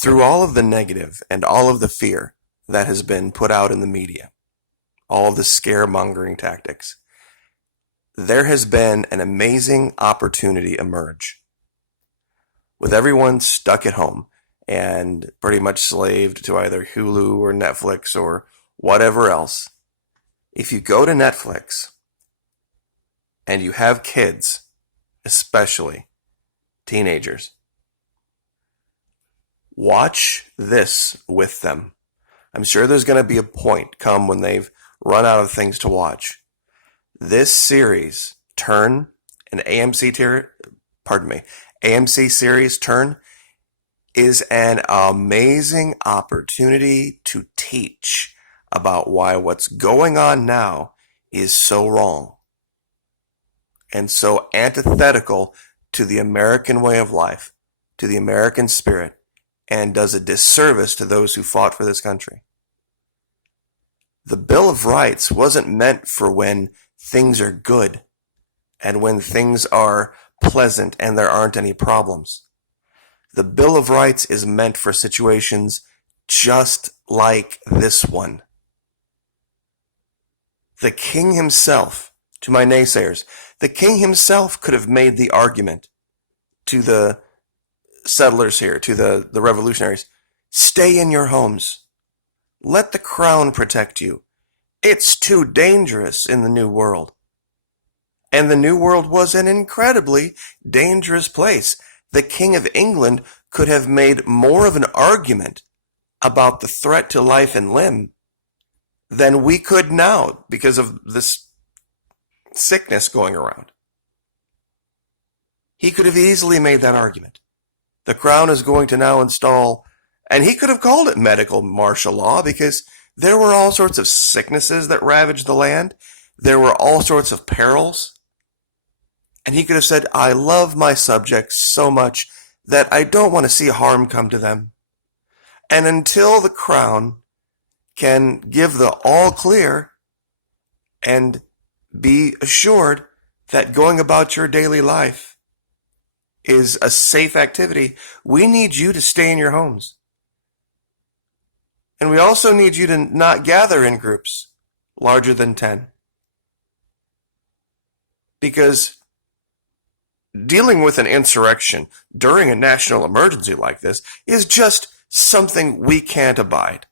Through all of the negative and all of the fear that has been put out in the media, all of the scaremongering tactics, there has been an amazing opportunity emerge. With everyone stuck at home and pretty much slaved to either Hulu or Netflix or whatever else, if you go to Netflix and you have kids, especially teenagers, watch this with them. I'm sure there's going to be a point come when they've run out of things to watch. This series, Turn, an AMC series, Turn, is an amazing opportunity to teach about why what's going on now is so wrong and so antithetical to the American way of life, to the American spirit, and does a disservice to those who fought for this country. The Bill of Rights wasn't meant for when things are good and when things are pleasant and there aren't any problems. The Bill of Rights is meant for situations just like this one. The king himself, to my naysayers, the king himself could have made the argument to the settlers here, to the revolutionaries, stay in your homes. Let the crown protect you. It's too dangerous in the New World. And the New World was an incredibly dangerous place. The King of England could have made more of an argument about the threat to life and limb than we could now because of this sickness going around. He could have easily made that argument. The Crown is going to now install, and he could have called it medical martial law because there were all sorts of sicknesses that ravaged the land. There were all sorts of perils. And he could have said, I love my subjects so much that I don't want to see harm come to them. And until the Crown can give the all clear and be assured that going about your daily life is a safe activity, we need you to stay in your homes. And we also need you to not gather in groups larger than 10. Because dealing with an insurrection during a national emergency like this is just something we can't abide.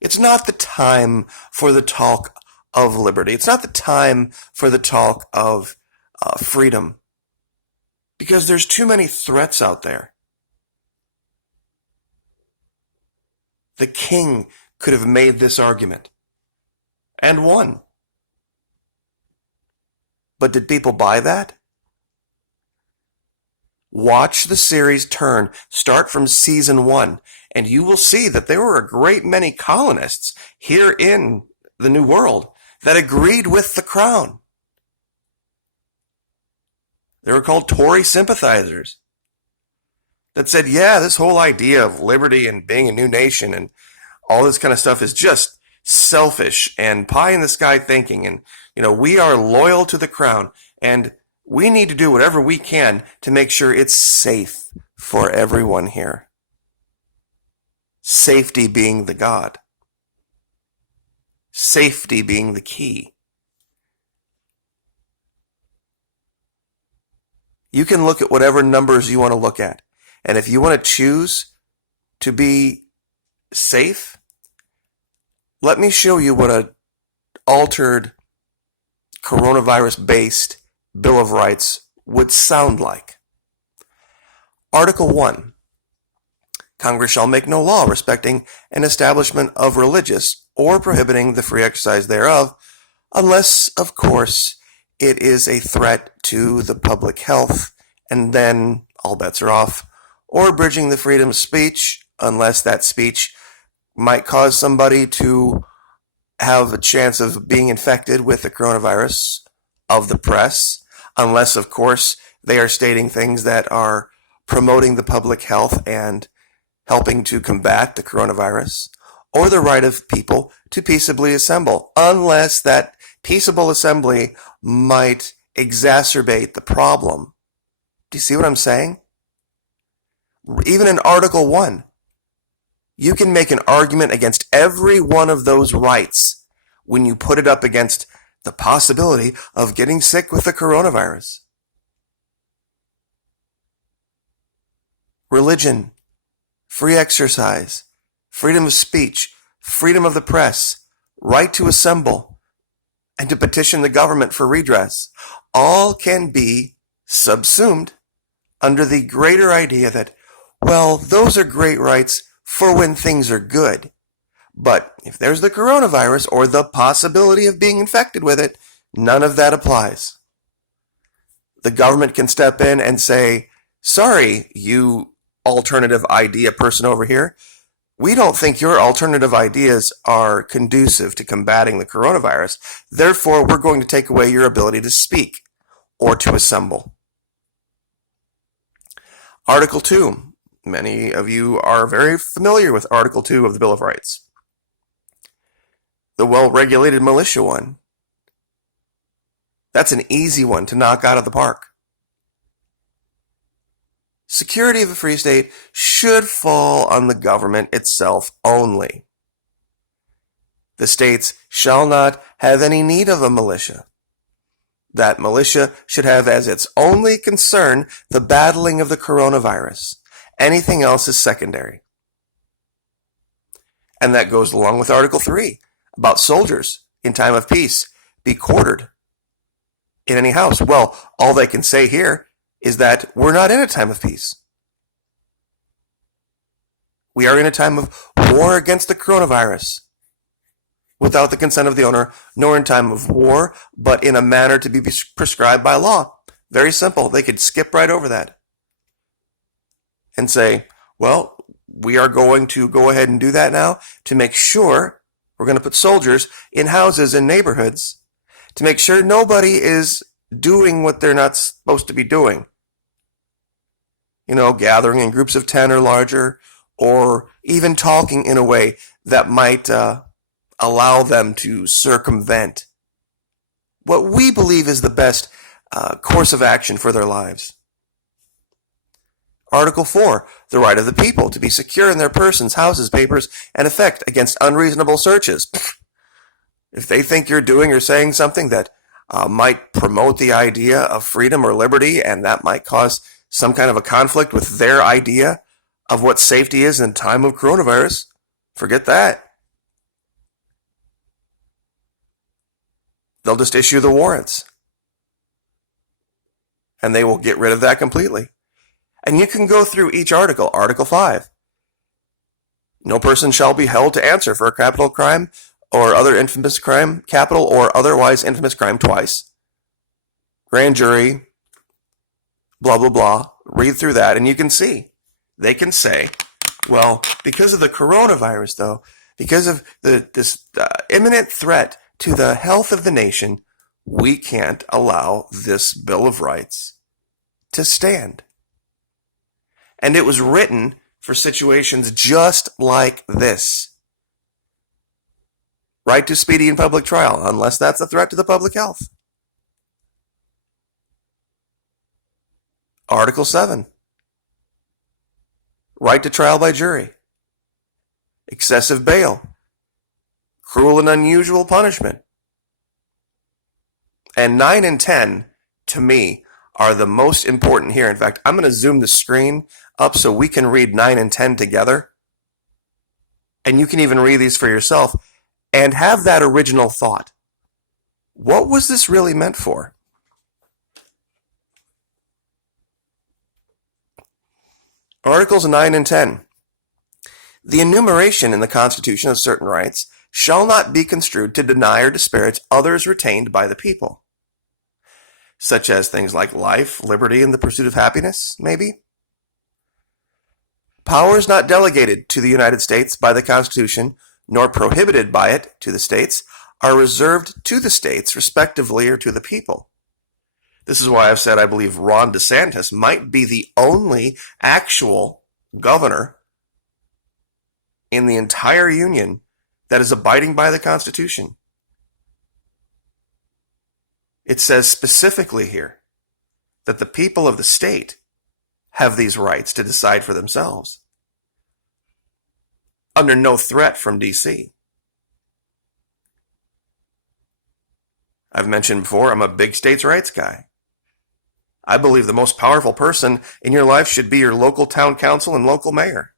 It's not the time for the talk of liberty. It's not the time for the talk of freedom. Because there's too many threats out there. The king could have made this argument and won. But did people buy that? Watch the series Turn. Start from season 1, and you will see that there were a great many colonists here in the New World that agreed with the Crown. They were called Tory sympathizers that said, yeah, this whole idea of liberty and being a new nation and all this kind of stuff is just selfish and pie in the sky thinking. And, we are loyal to the Crown and we need to do whatever we can to make sure it's safe for everyone here. Safety being the God. Safety being the key. You can look at whatever numbers you want to look at. And if you want to choose to be safe, let me show you what an altered coronavirus-based Bill of Rights would sound like. Article 1. Congress shall make no law respecting an establishment of religious or prohibiting the free exercise thereof, unless, of course, it is a threat to the public health, and then all bets are off, or abridging the freedom of speech, unless that speech might cause somebody to have a chance of being infected with the coronavirus of the press, unless, of course, they are stating things that are promoting the public health and helping to combat the coronavirus, or the right of people to peaceably assemble, unless that peaceable assembly might exacerbate the problem. Do you see what I'm saying? even in Article 1, you can make an argument against every one of those rights when you put it up against the possibility of getting sick with the coronavirus. Religion, free exercise, freedom of speech, freedom of the press, right to assemble, and to petition the government for redress, all can be subsumed under the greater idea that, well, those are great rights for when things are good. But if there's the coronavirus or the possibility of being infected with it, none of that applies. The government can step in and say, sorry, you alternative idea person over here, we don't think your alternative ideas are conducive to combating the coronavirus. Therefore, we're going to take away your ability to speak or to assemble. Article 2. Many of you are very familiar with Article 2 of the Bill of Rights. The well-regulated militia one. That's an easy one to knock out of the park. Security of a free state should fall on the government itself only. The states shall not have any need of a militia. That militia should have as its only concern the battling of the coronavirus. Anything else is secondary. And that goes along with Article 3 about soldiers in time of peace be quartered in any house. Well, all they can say here is that we're not in a time of peace. We are in a time of war against the coronavirus without the consent of the owner, nor in time of war, but in a manner to be prescribed by law. Very simple. They could skip right over that and say, well, we are going to go ahead and do that now to make sure we're going to put soldiers in houses in neighborhoods to make sure nobody is doing what they're not supposed to be doing. Gathering in groups of 10 or larger, or even talking in a way that might allow them to circumvent what we believe is the best course of action for their lives. Article 4, the right of the people to be secure in their persons, houses, papers, and effect against unreasonable searches. If they think you're doing or saying something that might promote the idea of freedom or liberty, and that might cause some kind of a conflict with their idea of what safety is in time of coronavirus, forget that. They'll just issue the warrants. And they will get rid of that completely. And you can go through each article. Article 5. No person shall be held to answer for a capital crime or other infamous crime, capital or otherwise infamous crime twice. Grand jury, blah, blah, blah. Read through that and you can see. They can say, well, because of the coronavirus, though, because of this imminent threat to the health of the nation, we can't allow this Bill of Rights to stand. And it was written for situations just like this. Right to speedy and public trial, unless that's a threat to the public health. Article 7. Right to trial by jury. Excessive bail. Cruel and unusual punishment. And 9 and 10, to me, are the most important here. In fact, I'm going to zoom the screen up so we can read 9 and 10 together. And you can even read these for yourself and have that original thought. What was this really meant for? Articles 9 and 10. The enumeration in the Constitution of certain rights shall not be construed to deny or disparage others retained by the people, such as things like life, liberty, and the pursuit of happiness, maybe. Powers not delegated to the United States by the Constitution, nor prohibited by it to the states, are reserved to the states, respectively, or to the people. This is why I've said I believe Ron DeSantis might be the only actual governor in the entire union that is abiding by the Constitution. It says specifically here that the people of the state have these rights to decide for themselves, under no threat from DC. I've mentioned before, I'm a big states' rights guy. I believe the most powerful person in your life should be your local town council and local mayor.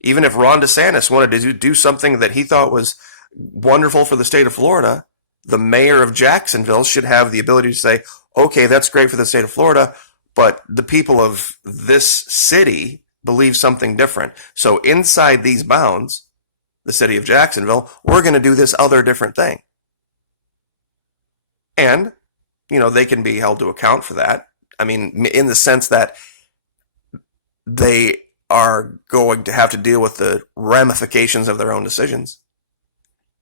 Even if Ron DeSantis wanted to do something that he thought was wonderful for the state of Florida, the mayor of Jacksonville should have the ability to say, okay, that's great for the state of Florida, but the people of this city believe something different. So inside these bounds, the city of Jacksonville, we're going to do this other different thing. And, they can be held to account for that. I mean, in the sense that they are going to have to deal with the ramifications of their own decisions.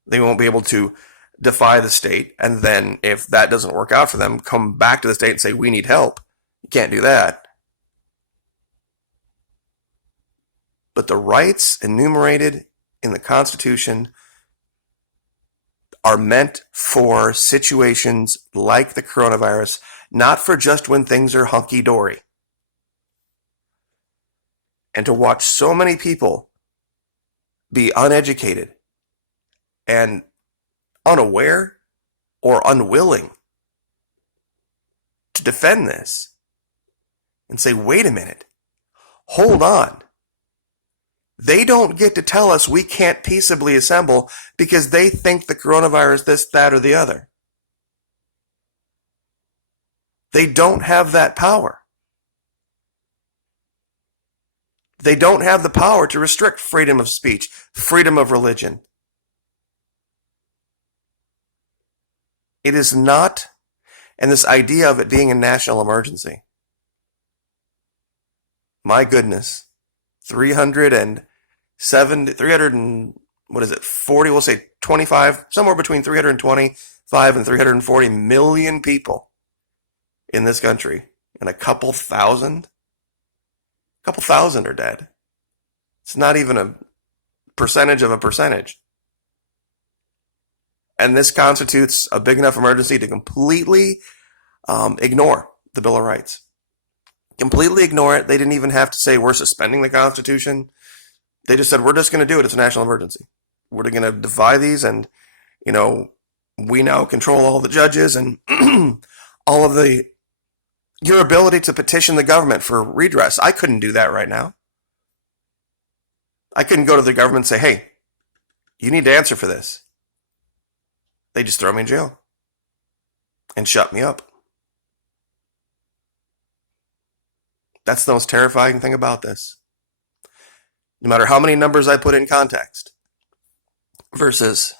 They won't be able to defy the state, and then if that doesn't work out for them, come back to the state and say, we need help. You can't do that. But the rights enumerated in the Constitution are meant for situations like the coronavirus, not for just when things are hunky-dory. And to watch so many people be uneducated and unaware or unwilling to defend this and say, wait a minute, hold on. They don't get to tell us we can't peaceably assemble because they think the coronavirus this, that, or the other. They don't have that power. They don't have the power to restrict freedom of speech, freedom of religion. It is not, and this idea of it being a national emergency. My goodness, 40, we'll say 25, somewhere between 325 and 340 million people in this country, and a couple thousand are dead. It's not even a percentage of a percentage. And this constitutes a big enough emergency to completely ignore the Bill of Rights. Completely ignore it. They didn't even have to say we're suspending the Constitution. They just said we're just going to do it. It's a national emergency. We're going to defy these, and we now control all the judges and all of your ability to petition the government for redress. I couldn't do that right now. I couldn't go to the government and say, hey, you need to answer for this. They just throw me in jail and shut me up. That's the most terrifying thing about this. No matter how many numbers I put in context versus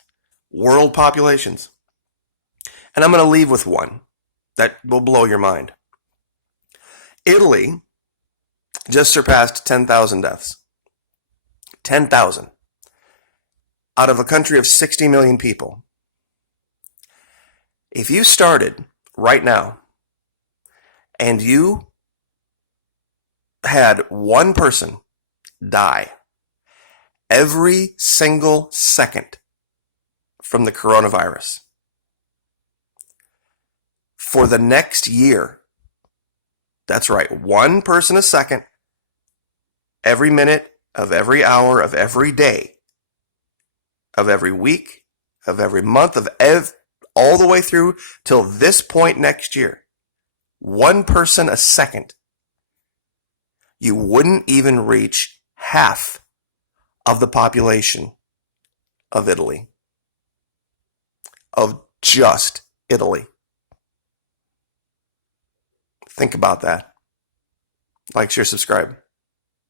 world populations. And I'm going to leave with one that will blow your mind. Italy just surpassed 10,000 deaths. 10,000 out of a country of 60 million people. If you started right now and you had one person die every single second from the coronavirus for the next year, that's right, one person a second, every minute of every hour of every day, of every week, of every month, all the way through till this point next year, one person a second, you wouldn't even reach half of the population of Italy. Of just Italy. Think about that. Like, share, subscribe.